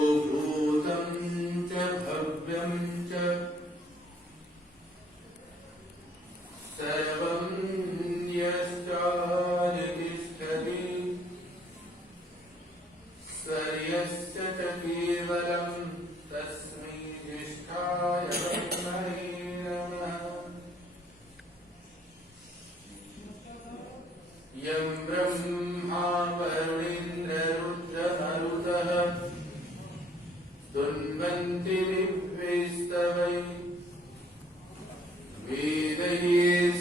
भूतं च भव्यं च सर्वं यश्चादितिष्ठति सर्यस्य च केवलं तस्मै ज्येष्ठाय विद्महे नमः। यं ब्रह्मा वरुणेन्द्ररुद्रमरुतः स्तुन्वन्ति दिव्यैस्तवैः वेदैः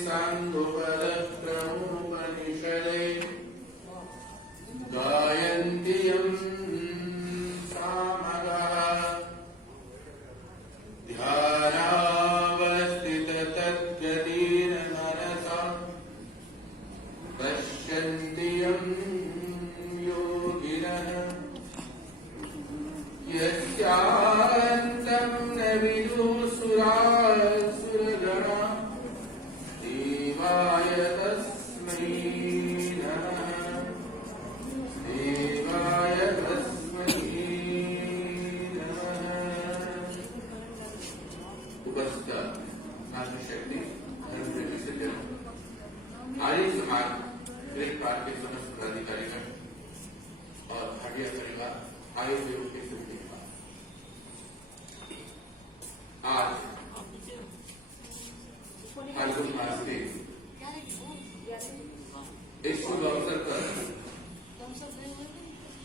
साङ्गोपदक्रमोपनिषदैः गायन्ति यं सामगाः ध्यानावस्थिततद्गतेन मनसा पश्यन्ति यं योगिनः यस्यान्तं न विदुः सुरासुरगणा देवाय तस्मै नमः देवाय तस्मै नमः। उपस्थित मातृशक्ति धर्मप्रेमी सज्जन आर्य समाज ग्रेट पार्क के समस्त पदाधिकारीगण और भाटिया परिवार आर्य योग के सभी आज फाल्गुन मास के इस शुभ अवसर पर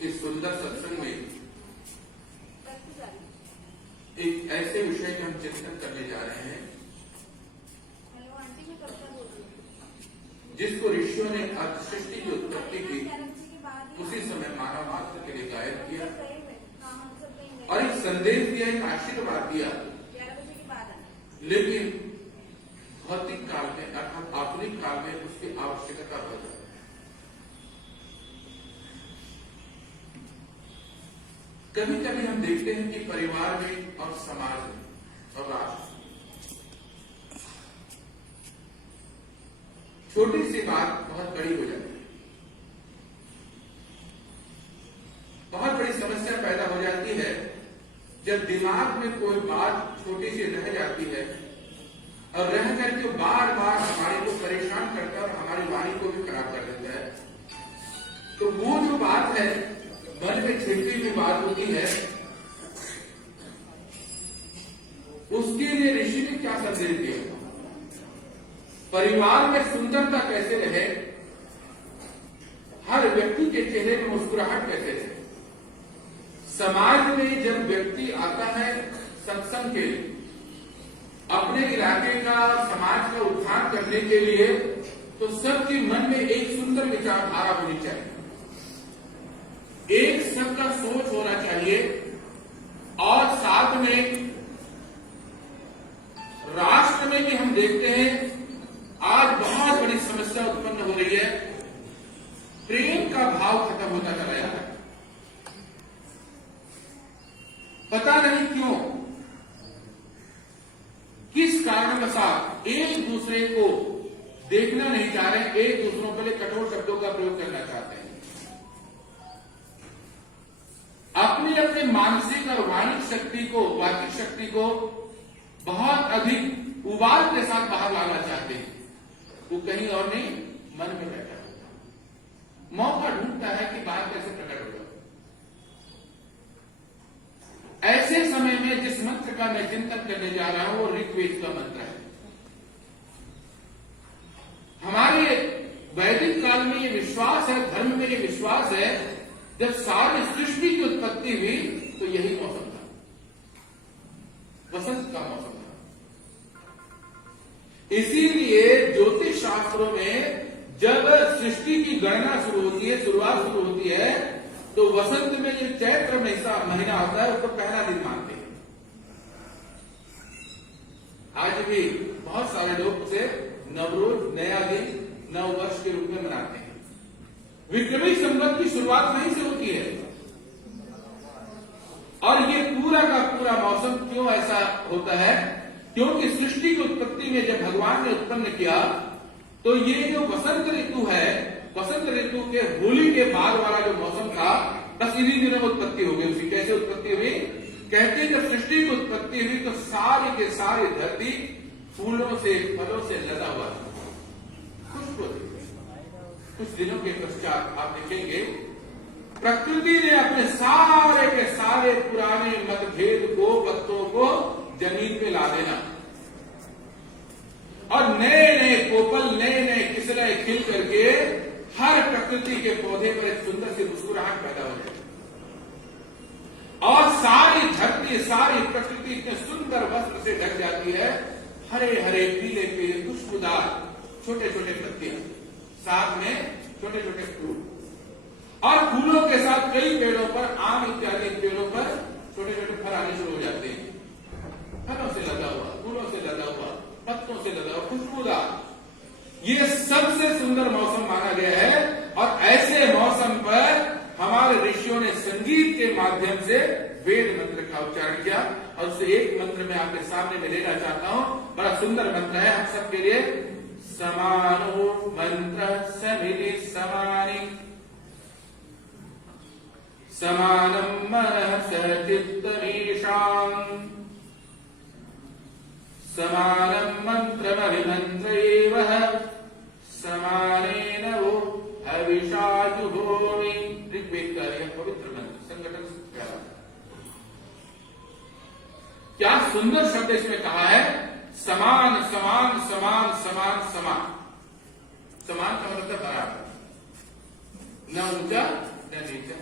इस सुंदर सत्संग में एक ऐसे विषय का हम चिंतन करने जा रहे हैं जिसको ऋषियों ने अर्थ सृष्टि की उत्पत्ति की उसी समय मानव मात्र के लिए गायब किया और एक संदेश दिया, एक आशीर्वाद दिया। लेकिन भौतिक काल में अर्थात आधुनिक काल में उसकी आवश्यकता बढ़ जाती है। कभी कभी हम देखते हैं कि परिवार में और समाज में और राष्ट्र छोटी सी बात बहुत बड़ी हो जाती है, बहुत बड़ी समस्या पैदा हो जाती है जब दिमाग में कोई बात छोटी सी रह जाती है और रह करके बार बार हमारे को परेशान करता है और हमारी वाणी को भी खराब कर देता है। तो वो जो बात है मन में छिपी हुई बात होती है, उसके लिए ऋषि ने क्या संदेश दिया? परिवार में सुंदरता कैसे रहे, हर व्यक्ति के चेहरे में मुस्कुराहट कैसे रहे। समाज में जब व्यक्ति आता है सत्संग के लिए, अपने इलाके का समाज का उत्थान करने के लिए, तो सबके मन में एक सुंदर विचारधारा होनी चाहिए, एक सबका सोच होना चाहिए और साथ में राष्ट्र में भी हम देखते हैं आज बहुत बड़ी समस्या उत्पन्न हो रही है, प्रेम का भाव खत्म होता चला जा रहा है। पता नहीं क्यों, किस कारणवशात एक दूसरे को देखना नहीं चाह रहे, एक दूसरों के लिए कठोर शब्दों का प्रयोग करना चाहते हैं। अपनी अपनी मानसिक और वाणिक शक्ति को, वाचिक शक्ति को बहुत अधिक उबाल के साथ बाहर लाना चाहते हैं। वो कहीं और नहीं, मन में बैठा होता है, मौका ढूंढता है कि बात कैसे प्रकट होगा। ऐसे समय में जिस मंत्र का मैं चिंतन करने जा रहा हूं वो ऋग्वेद का मंत्र है। हमारे वैदिक काल में ये विश्वास है, धर्म में ये विश्वास है, जब सारी सृष्टि की उत्पत्ति हुई तो यही मौसम था, वसंत का मौसम था। इसीलिए ज्योतिष शास्त्रों में जब सृष्टि की गणना शुरू होती है, शुरुआत शुरू होती है, तो वसंत में जो चैत्र महीना होता है उसको पहला दिन मानते हैं। आज भी बहुत सारे लोग उसे नवरोज, नया दिन, नव वर्ष के रूप में मनाते हैं। विक्रमी संवत की शुरुआत वहीं से होती है और ये पूरा का पूरा मौसम क्यों ऐसा होता है? क्योंकि सृष्टि की उत्पत्ति में जब भगवान ने उत्पन्न किया तो ये जो वसंत ऋतु है, वसंत ऋतु के होली के बाद वाला जो मौसम था बस इन्हीं दिनों में उत्पत्ति हो गई उसकी। कैसे उत्पत्ति हुई? कहते हैं जब सृष्टि की उत्पत्ति हुई तो सारी के सारी धरती फूलों से फलों से लदा हुआ था, खुशबू। कुछ दिनों के पश्चात आप देखेंगे प्रकृति ने अपने सारे के सारे पुराने मतभेद को, पत्तों को जमीन पे ला देना और नए नए कोपल, नए नए किसले खिल करके हर प्रकृति के पौधे पर एक सुंदर सी मुस्कुराहट पैदा हो जाए और सारी धरती, सारी प्रकृति इतने सुंदर वस्त्र से ढक जाती है। हरे हरे पीले पीले खुशबूदार छोटे छोटे पत्तियां, साथ में छोटे छोटे फूल, और फूलों के साथ कई पेड़ों पर, आम इत्यादि पेड़ों पर छोटे छोटे फल आने शुरू हो जाते हैं। फलों से लदा हुआ, फूलों से लदा हुआ, पत्तों से लदा हुआ, खुशबूदार। ये सबसे सुंदर मौसम माना गया है और ऐसे मौसम पर हमारे ऋषियों ने संगीत के माध्यम से वेद मंत्र का उच्चारण किया और उससे एक मंत्र मैं आपके सामने में लेना चाहता हूं। बड़ा सुंदर मंत्र है हम सबके लिए। समानो मंत्र समिति समानि, समानम मनः सचित्तमीशाम्, समानम मंत्रमभिमन्त्रयेवः, समानेन वो हविषाजुहोमि। ऋग्वेद का यह पवित्र मंत्र संगठन से प्यारा। क्या सुंदर शब्द इसमें कहा है। समान समान समान समान समान। समान का मतलब बराबर, न ऊंचा न नीचा।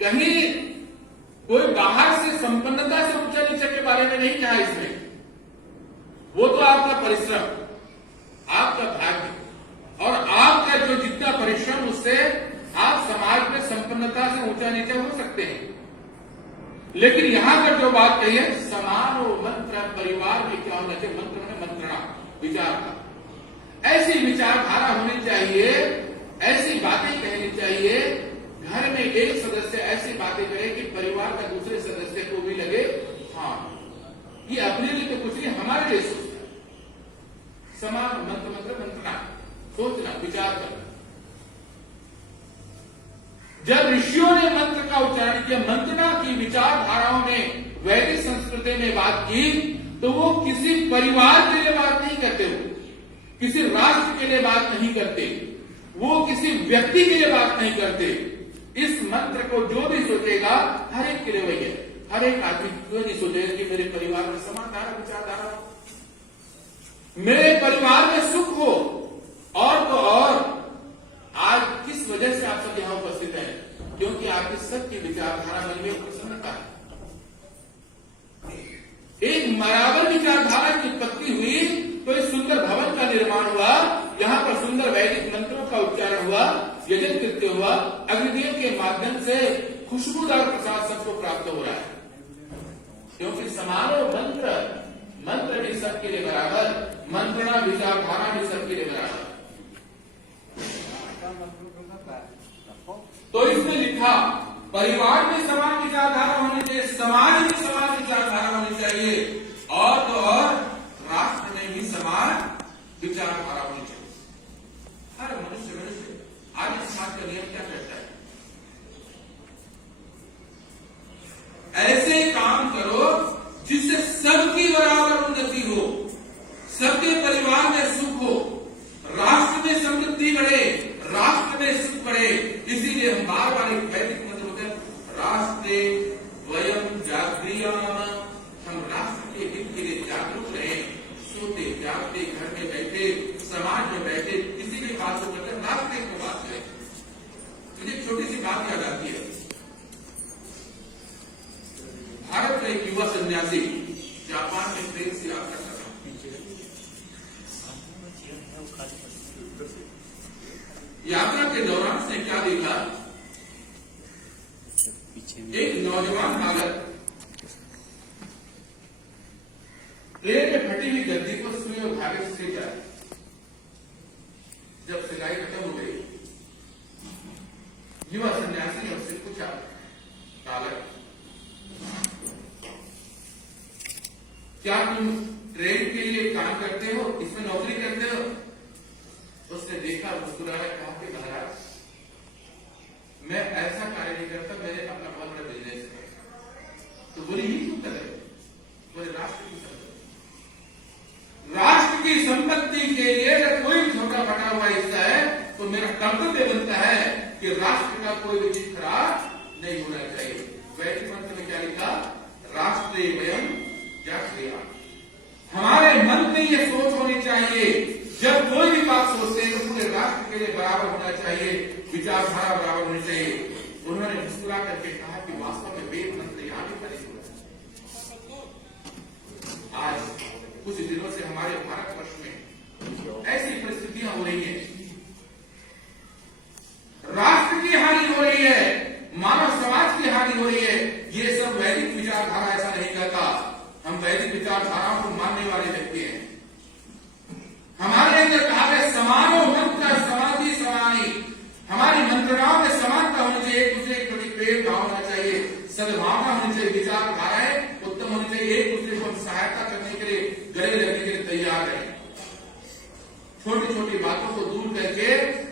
कहीं कोई बाहर से संपन्नता से ऊंचा नीचा के बारे में नहीं कहा इसमें। वो तो आपका परिश्रम, आपका भाग्य और आपका जो जितना परिश्रम, उससे आप समाज में संपन्नता से ऊंचा नीचा हो सकते हैं। लेकिन यहां पर जो बात कही है, समान और मंत्र, परिवार में क्या होना चाहिए? मंत्र में मंत्रणा, विचार का। ऐसी विचारधारा होनी चाहिए, ऐसी बातें कहनी चाहिए। घर में एक सदस्य ऐसी बातें करे कि परिवार का दूसरे सदस्य को भी लगे हाँ ये अपने लिए तो कुछ नहीं, हमारे लिए सोचता है। समान मंत्र, मंत्र मंत्रणा, सोचना, विचार करना। जब ऋषियों ने मंत्र का उच्चारण किया, मंत्रणा की विचारधाराओं में, वैदिक संस्कृति में बात की, तो वो किसी परिवार के लिए बात नहीं करते, वो किसी राष्ट्र के लिए बात नहीं करते, वो किसी व्यक्ति के लिए बात नहीं करते। इस मंत्र को जो भी सोचेगा हर एक के लिए वही है। हर एक आदमी क्यों नहीं सोचेगा कि मेरे परिवार में समान धारा विचारधारा हो, मेरे परिवार में सुख हो। और तो और आज किस वजह से आप सब यहां उपस्थित हैं? क्योंकि आपकी सबकी विचारधारा मन में प्रसन्नता है। एक बराबर विचारधारा की उत्पत्ति हुई तो इस सुंदर भवन का निर्माण हुआ, यहां पर सुंदर वैदिक मंत्रों का उच्चारण हुआ, यजन कृत्य हुआ, अग्निदेव के माध्यम से खुशबूदार प्रसाद सबको प्राप्त हो रहा है। क्योंकि समारोह मंत्र, मंत्र भी सबके लिए बराबर, मंत्रणा विचारधारा भी सबके लिए बराबर। तो इसमें लिखा परिवार में समान विचारधारा होनी चाहिए, समाज में समान विचारधारा होनी चाहिए, और तो और राष्ट्र में भी समान विचारधारा होनी चाहिए। हर मनुष्य आज समाज का नियम क्या कहता है? ऐसे काम करो जिससे सबकी बराबर उन्नति हो, सबके परिवार में सुख हो, राष्ट्र में समृद्धि बढ़े, राष्ट्र में सुख बढ़े। इसीलिए हम बार बार एक वैदिक मंत्र होते हैं, राष्ट्रे वयम जागृयाम। हम राष्ट्र के हित के लिए जागरूक रहे, सोते जागते, घर में बैठे, समाज में बैठे, किसी भी बात को करते राष्ट्र को बात करें। मुझे छोटी सी बात याद आती है। भारत का एक युवा सन्यासी जापान में ट्रेन से यात्रा कर रहा है। यात्रा के दौरान उसने क्या देखा? एक नौजवान बालक ट्रेन में फटी हुई गद्दी को सुई और धागे से सिल जाए। जब सिलाई खत्म हो गई, युवा सन्यासी ने उससे पूछा, बालक क्या तुम ट्रेन के लिए काम करते हो, इसमें नौकरी करते हो? उसने देखा, मुस्कुराया, कहा कि महाराज मैं बोले ये क्यों कर रहे? बोले राष्ट्र की संपत्ति, राष्ट्र की संपत्ति के लिए अगर कोई छोटा बटा हुआ हिस्सा है तो मेरा कर्तव्य बनता है कि राष्ट्र का कोई भी चीज खराब नहीं होना चाहिए। वैदिक मंत्र में क्या लिखा? राष्ट्रे वयम जागृया। हमारे मन में ये सोच होनी चाहिए, जब कोई भी बात सोचते हैं तो पूरे राष्ट्र के लिए बराबर होना चाहिए, विचारधारा बराबर होनी चाहिए। उन्होंने मुस्कुरा करके कहा कि वास्तव में वेद मंत्र यहां भी पढ़े हुए हैं। आज कुछ दिनों से हमारे भारतवर्ष में ऐसी परिस्थितियां हो रही हैं, राष्ट्र की हानि हो रही है, मानव समाज की हानि हो रही है। ये सब वैदिक विचारधारा ऐसा नहीं कहता। हम वैदिक विचारधाराओं को मानने वाले व्यक्ति हैं। हमारे अंदर कहा गया समानो मंत्र समाधि समानी। हमारी मंत्रणाओं में समानता होनी चाहिए, एक दूसरे के प्रति प्रेम भाव होना चाहिए, सद्भावना होनी चाहिए, विचारधाराएं उत्तम होनी चाहिए, एक दूसरे को हम सहायता करने के लिए गले लगने के लिए तैयार रहें। छोटी छोटी बातों को दूर करके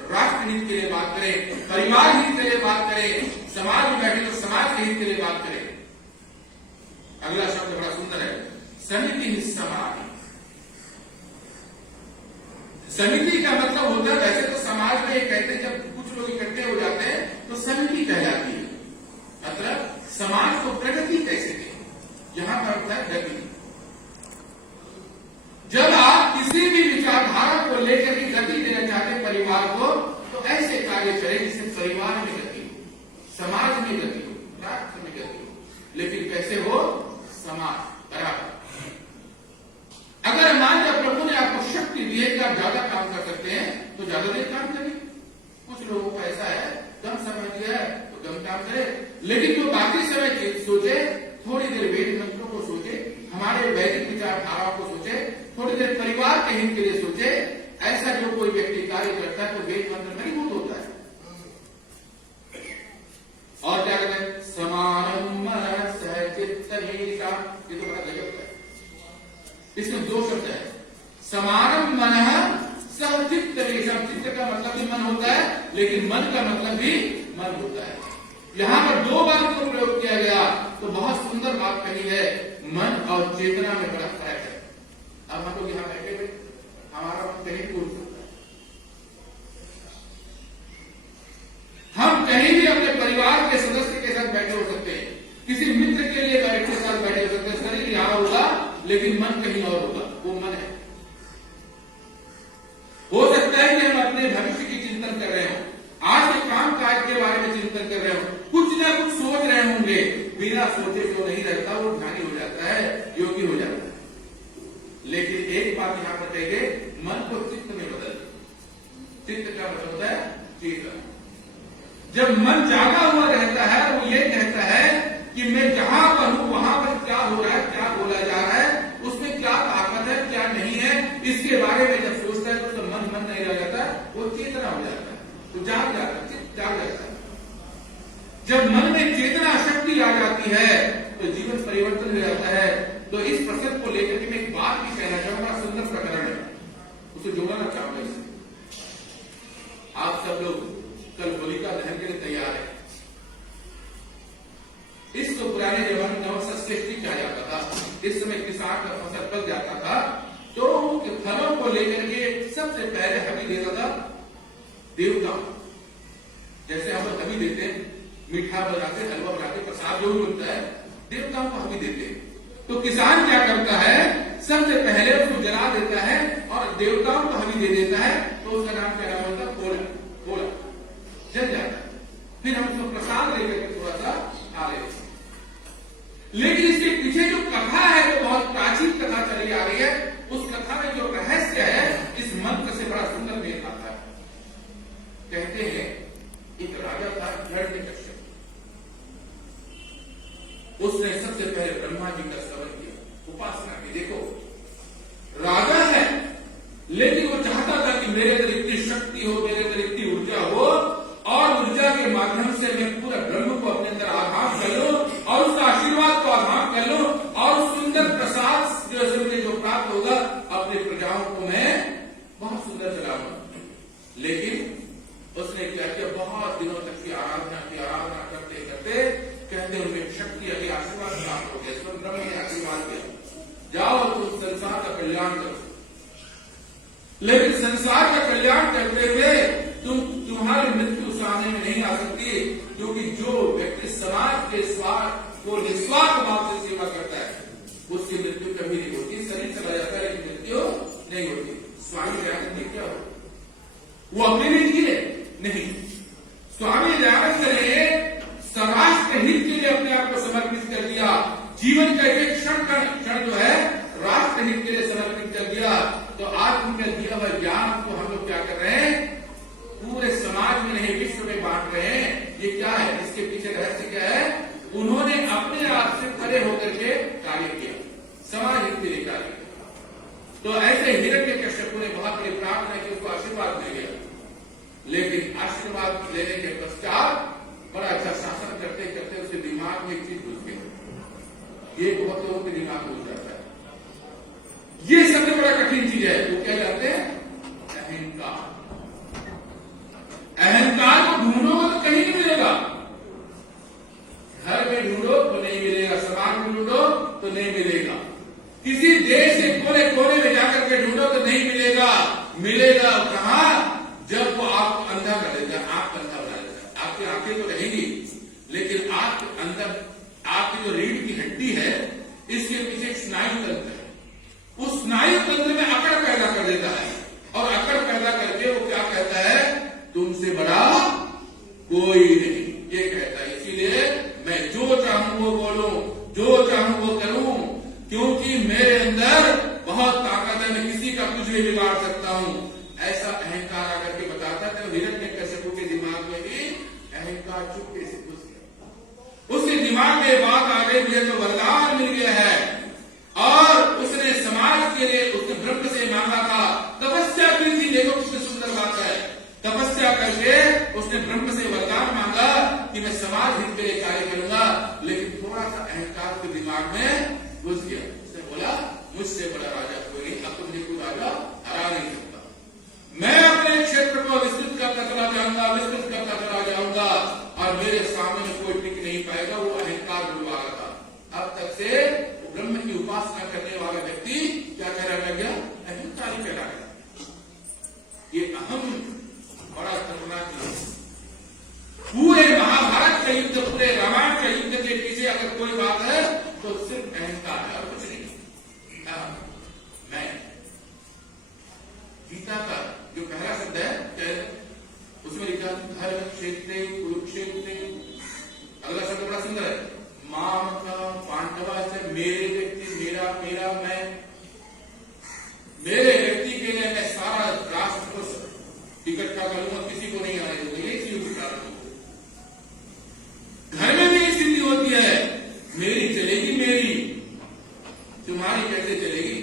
राष्ट्र हित के लिए बात करें, परिवार हित के लिए बात करें, समाज में बैठे तो समाज के हित के लिए बात करें। अगला शब्द बड़ा सुंदर है, समिति ही समाज। समिति का मतलब होता है, वैसे तो समाज में कहते हैं जब कुछ लोग इकट्ठे हो जाते हैं तो समिति कहलाती है, मतलब समाज को प्रगति कैसे दें, यहां पर होता है गति। जब आप किसी भी विचारधारा को लेकर के गति देना चाहते हैं परिवार को, तो ऐसे कार्य करें जिससे परिवार में गति हो, समाज में गति हो, राष्ट्र में गति हो। लेकिन कैसे हो? समाज बराबर। अगर मान लिया प्रभु ने आपको शक्ति दी है कि आप ज्यादा काम कर सकते हैं तो ज्यादा देर काम करें। कुछ लोगों को ऐसा है, कम समय दिया है तो कम काम करे, लेकिन जो बाकी समय सोचे, थोड़ी देर वेद मंत्रों को सोचे, हमारे वैदिक विचारधाराओं को सोचे, थोड़ी देर परिवार के हित के लिए सोचे। ऐसा जो कोई व्यक्ति कार्य करता है तो वेद मंत्र नहीं भूत होता है। और क्या कहते हैं? समानम सहचित्त हिता। ये तो बड़ा गजब है। इसमें दो शब्द है, समानम मन सहचित्त हिता। चित्त का मतलब भी मन होता है, लेकिन मन का मतलब भी मन होता है। यहां पर दो बार क्यों प्रयोग किया गया? तो बहुत सुंदर बात कही है, मन और चेतना में बड़ा फर्क है। अब हम लोग यहां बैठे हुए, हमारा मन कहीं दूर होता है, हम कहीं भी अपने परिवार के सदस्य के साथ बैठे हो सकते हैं, किसी मित्र के लिए के साथ बैठे हो सकते हैं। शरीर यहां होगा लेकिन मन कहीं और होगा, वो मन है। हो सकता है कि हम अपने भविष्य की चिंतन कर रहे हो, आज के काम काज के बारे में चिंतन कर रहे हो, कुछ ना कुछ सोच रहे होंगे। बिना सोचे जो नहीं रहता वो ध्यानी हो जाता है, योगी हो जाता है। लेकिन एक बात यहां पर कहेंगे, मन को चित्त में बदल। चित्त का मतलब होता है चेतन। जब मन जागा हुआ रहता है वो ये कहता है कि मैं जहां पर हूं वहां पर क्या हो रहा है, क्या बोला जा रहा है, उसमें क्या ताकत है, क्या नहीं है, इसके बारे में जब सोचता है तो मन मन नहीं रह जाता, वो चेतना हो जाता है, तो जाग जाता है, चित्त जाग जाता है। जब मन में चेतना शक्ति आ जाती है तो जीवन परिवर्तन हो जाता है। तो इस प्रसंग को लेकर के मैं एक बात भी कहना चाहूंगा, सुंदर प्रकरण है, उसे जोड़ना चाहूंगा इससे। आप सब लोग कल होलिका दहन के लिए तैयार है। इस तो पुराने जमाने में नवसृष्टि कहा जाता था। इस समय किसान का फसल पक जाता था तो फलों को लेकर के सबसे पहले हबी देता था देवता। जैसे हम लोग हबी देते हैं, मीठा बनाते, हलवा बनाते, प्रसाद जो भी मिलता है, देवताओं को हबी देते हैं। तो किसान क्या करता है, सबसे पहले उसको जला देता है और देवताओं को हबी दे देता है। तो उसका नाम क्या नाम होता है? कोला। कोला जल जाता है। फिर हम उसको प्रसाद लेकर के थोड़ा सा खा लेते हैं। लेकिन इसके पीछे जो कथा है वो बहुत प्राचीन कथा चली आ रही है। उस कथा में जो रहस्य है इस मंत्र से बड़ा सुंदर मेल खाता है। कहते हैं एक राजा था हिरण्यकश्यप, उसने सबसे पहले ब्रह्मा जी का स्तवन किया, उपासना की। देखो राजा है लेकिन वो चाहता था कि मेरे अंदर इतनी शक्ति हो, मेरे अंदर इतनी ऊर्जा हो और ऊर्जा के माध्यम से मैं पूरा ब्रह्म को अपने अंदर आधार कर लूं और उसका आशीर्वाद को आधार कर लूं और सुंदर प्रसाद जो प्राप्त होगा अपने प्रजाओं को मैं बहुत सुंदर चलाऊंगा। लेकिन उसने क्या किया, बहुत दिनों तक की आराधना करते करते कहते उनके तुम्हें शक्ति अभी आशीर्वाद प्राप्त हो गया, स्वयं ब्रह्म ने आशीर्वाद दिया, जाओ तुम संसार का कल्याण करो। लेकिन संसार का कल्याण करते हुए तुम्हारी मृत्यु सामने में नहीं आ सकती, क्योंकि जो व्यक्ति समाज के स्वार्थ को निस्वार्थ भाव से सेवा करता है उसकी मृत्यु कभी नहीं होती। शरीर चला जाता है लेकिन मृत्यु नहीं होती। स्वामी दयानंद ने क्या हो, वो अपने लिए जिए नहीं, स्वामी दयानंद ने राष्ट्र हित के लिए अपने आप को समर्पित कर दिया। जीवन का एक क्षण जो है राष्ट्र हित के लिए समर्पित कर दिया। तो आज उनका दिया हुआ ज्ञान को हम लोग क्या कर रहे हैं, पूरे समाज में नहीं विश्व में बांट रहे हैं। ये क्या है, इसके पीछे रहस्य क्या है? उन्होंने अपने आप से खड़े होकर के कार्य किया, समाज हित के लिए कार्य किया। तो ऐसे हिरण्यकश्यप ने बहुत बड़ी प्रार्थना की, उसको आशीर्वाद मिल गया। लेकिन आशीर्वाद लेने के पश्चात बड़ा अच्छा शासन करते करते उसके दिमाग में एक चीज घुस गई। ये बहुत लोगों के दिमाग में घुस जाता है, ये सबसे बड़ा कठिन चीज है। वो क्या कहते हैं? अहंकार। अहंकार को ढूंढोगे तो कहीं नहीं मिलेगा। घर में ढूंढो तो नहीं मिलेगा, समाज में ढूंढो तो नहीं मिलेगा, किसी देश के कोने कोने में जाकर के ढूंढो तो नहीं मिलेगा। मिलेगा कहां? जब वो आपको अंधा कर देता है, आंख अंधा बना देता है। आपकी आंखें तो रहेंगी लेकिन आपके अंदर आपकी जो रीढ़ की हड्डी है इसके पीछे एक स्नायु तंत्र है, उस स्नायु तंत्र में अकड़ पैदा कर देता है। और अकड़ पैदा करके वो क्या कहता है? तुमसे बड़ा कोई नहीं, ये कहता है। इसीलिए मैं जो चाहूं वो बोलूं, जो चाहूं वो करूं, क्योंकि मेरे अंदर बहुत ताकत है, मैं किसी का कुछ भी बिगाड़ सकता हूं। ऐसा अहंकार आकर के बताता है। तो हिरण्यकश्यप के दिमाग में भी अहंकार चुपके से घुस गया। उसके दिमाग में बात आ गई, मुझे तो वरदान मिल गया है। और उसने समाज के लिए उसने ब्रह्म से मांगा था, तपस्या की थी। देखो कितनी सुंदर बात है, तपस्या करके उसने ब्रह्म से वरदान मांगा कि मैं समाज हित के लिए कार्य करूंगा। लेकिन थोड़ा सा अहंकार के दिमाग में घुस गया। उसने बोला मुझसे बड़ा राजा कोई नहीं, अब तो मुझे कोई राजा हरा नहीं सकता। मैं अपने क्षेत्र को विस्तृत करता चला जाऊंगा, विस्तृत करता चला जाऊंगा और मेरे सामने में कोई टिक नहीं पाएगा। वो अहंकार बुलवा रहा था। अब तक से ब्रह्म की उपासना करने वाला व्यक्ति क्या कहने लग गया? अहंकारी कहला गया। ये अहम बड़ा खतरनाक है। पूरे महाभारत का युद्ध, पूरे रामायण के युद्ध के पीछे अगर कोई बात है तो सिर्फ अहंकार है और कुछ नहीं। मैं गीता का जो पहला शब्द है उसमें लिखा धर्म क्षेत्र कुरुक्षेत्र। अगला शब्द बड़ा सुंदर है, माम का पांडवा से, मेरे व्यक्ति, मेरा मेरा मैं, मेरे व्यक्ति के लिए मैं सारा राष्ट्र को इकट्ठा करूंगा, किसी को नहीं आने दूंगा। ये चीज प्रारंभ घर में भी एक स्थिति होती है, मेरी चलेगी मेरी, तुम्हारी कैसे चलेगी?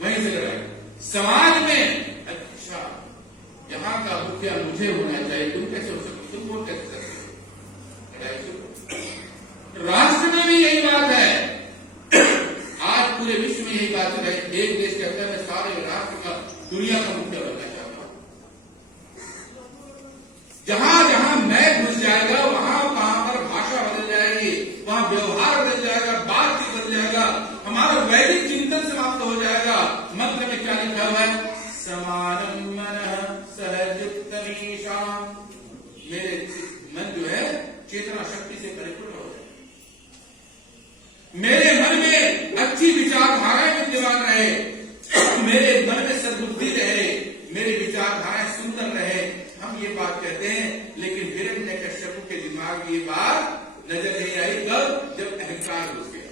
वहीं से लड़ाई। समाज में अच्छा यहां का मुखिया मुझे होना चाहिए, तुम कैसे हो सकते, तुम वोट कैसे सकते हो? लड़ाई शुरू। राष्ट्र में भी यही बात है। आज पूरे विश्व में यही बात है। एक देश कहता है मैं सारे राष्ट्र का, दुनिया का मुखिया बनना चाहता हूं। जहां जहां मैं घुस जाएगा वहां पर भाषा बदल जाएगी, वहां व्यवहार बदल जाएगा, बातचीत बदल जाएगा, हमारा वैदिक चिंतन समाप्त हो जाएगा। मंत्र में क्या लिखा हुआ है? समानम मनः सहजितमीशाम। मेरे मन जो है चेतना शक्ति से परिपूर्ण हो जाए, मेरे मन में अच्छी विचारधाराएं विद्यमान रहे, मेरे मन में सद्बुद्धि रहे, मेरी विचारधाराएं सुंदर रहे। हम ये बात कहते हैं, लेकिन हिरण्यकश्यप के दिमाग में ये बात नजर नहीं आई। कब? जब अहंकार घुस गया।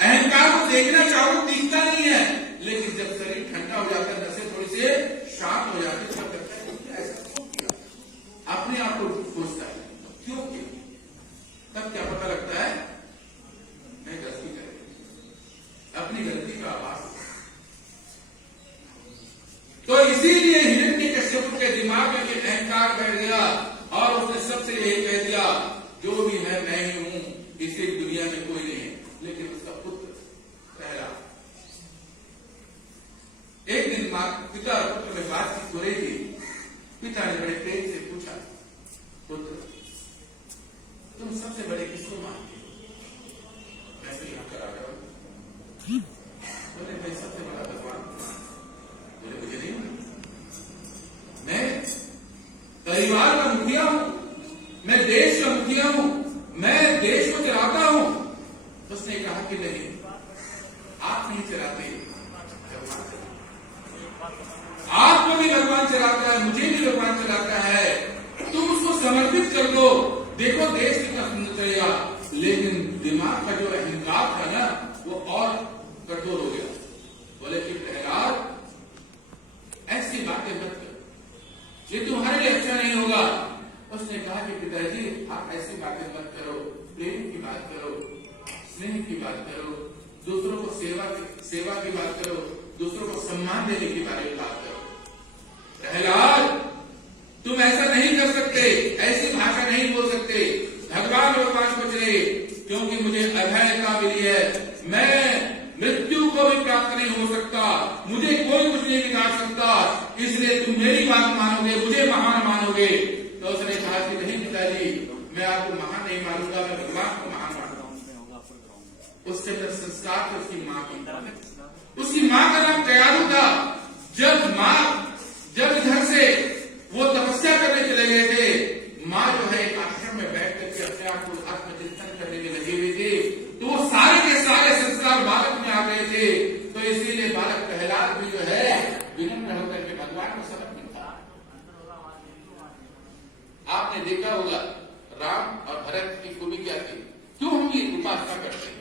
अहंकार को देखना चाहो दिखता नहीं है, लेकिन जब शरीर ठंडा हो जाता है, नसें थोड़ी से शांत हो जाती है, तब लगता है ऐसा क्यों किया? अपने आप को सोचता है क्यों किया? तब क्या पता लगता है? मैं गलती कर, अपनी गलती का आभास। तो इसीलिए हिरण्यकश्यप के दिमाग में भी अहंकार बैठ गया और उसने सबसे यही कह दिया, जो भी है मैं ही हूं, इसी दुनिया में कोई नहीं है। लेकिन उसका पुत्र पहला, एक दिन पिता और पुत्र में बातचीत हो रही थी। पिता ने बड़े प्रेम से पूछा, पुत्र तुम सबसे बड़े किसको मानते? बोले मैं सबसे बड़ा भगवान। बोले मुझे नहीं, मैं परिवार का मुखिया हूं, मैं देश का मुखिया हूं, मैं देश को चलाता हूं। उसने कहा कि नहीं, आप नहीं चलाते, भगवान चलाता। आपको भी भगवान चलाता है, मुझे भी भगवान चलाता है। तुम उसको समर्पित कर दो, देखो देश कितना सुंदर चलेगा। लेकिन दिमाग का जो अहंकार था ना, वो और कठोर हो गया। बोले कि प्रहलाद, ऐसी बातें मत करो, ये तुम्हारे लिए अच्छा नहीं होगा। उसने कहा कि पिताजी आप ऐसी बातें मत करो, प्रेम की बात करो, स्नेह की बात करो, दूसरों को सेवा की बात करो, दूसरों को सम्मान देने के बारे में बात करो। प्रहलाद, तुम ऐसा नहीं कर सकते, ऐसी भाषा नहीं बोल सकते। भगवान को चले, क्योंकि मुझे अभयता मिली है, मैं मृत्यु को भी प्राप्त नहीं हो सकता, मुझे कोई कुछ नहीं बिगाड़ सकता, इसलिए तुम मेरी बात मानोगे, मुझे महान मानोगे। तो उसने कहा कि नहीं पिताजी, मैं आपको महान नहीं मानूंगा, मैं भगवान को महान मानूंगा। उससे जब संस्कार थे उसकी मां का नाम कयाधु था। जब इधर से वो तपस्या करने चले गए थे, माँ जो है एक आश्रम में बैठ करके अपने आप को आत्मचिंतन करने में लगे हुए थे, तो वो सारे के सारे संस्कार बालक में आ गए थे। तो इसीलिए बालक प्रहलाद भी जो है विनम्र होकर के भगवान को समर्पित था। आपने देखा होगा राम और भरत की खूबी क्या थी, क्यों हम ये उपासना करते हैं,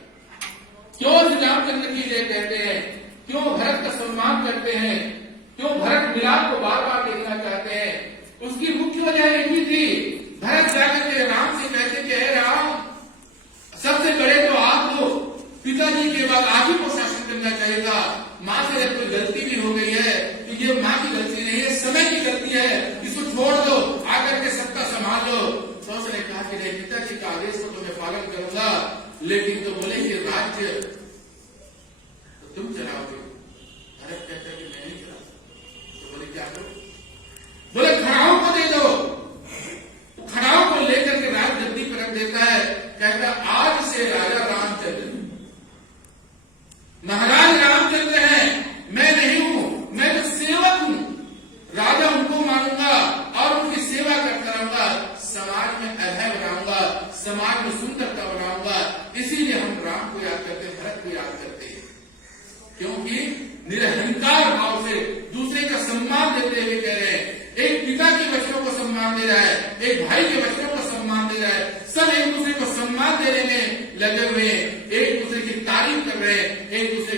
क्यों श्री रामचंद्र की जय कहते हैं, क्यों भरत का सम्मान करते हैं, क्यों भरत मिलाप को बार बार देखना चाहते हैं। उसकी मुख्य वजह एक ही थी, भरत जाकर के राम से कहते कि हे राम, सबसे बड़े तो आप हो, पिताजी के बाद आप ही को शासन करना चाहिए। माँ से जब कोई गलती भी हो गई है तो ये माँ की गलती नहीं है, समय की गलती है, इसको छोड़ दो, आकर के सबका संभाल लो। तो उसने कहा कि नहीं, पिताजी का आदेश को तो मैं पालन करूंगा, लेकिन तो बोले कि राज्य तो तुम चलाओगे। भरत कहता है कि मैं नहीं चला। तो बोले क्या करो? बोले खड़ाओं को दे दो। खड़ाओं को लेकर के राज गद्दी पर रख देता है, कहता आज से राजा रामचंद्र, महाराज रामचंद्र हैं, मैं नहीं हूं, मैं तो सेवक हूं। राजा उनको मानूंगा और उनकी सेवा करता रहूंगा, समाज में अभय बनाऊंगा, समाज में सुंदरता बनाऊंगा। इसीलिए हम राम को याद करते हैं, भरत को याद करते हैं, क्योंकि निरहंकार भाव से दूसरे का सम्मान देते हुए कह रहे हैं, एक पिता के बच्चों को सम्मान दे रहा है, एक भाई के बच्चों को सम्मान दे रहा है, सब एक दूसरे को सम्मान देने में लगे हुए हैं, एक दूसरे की तारीफ कर रहे हैं, एक दूसरे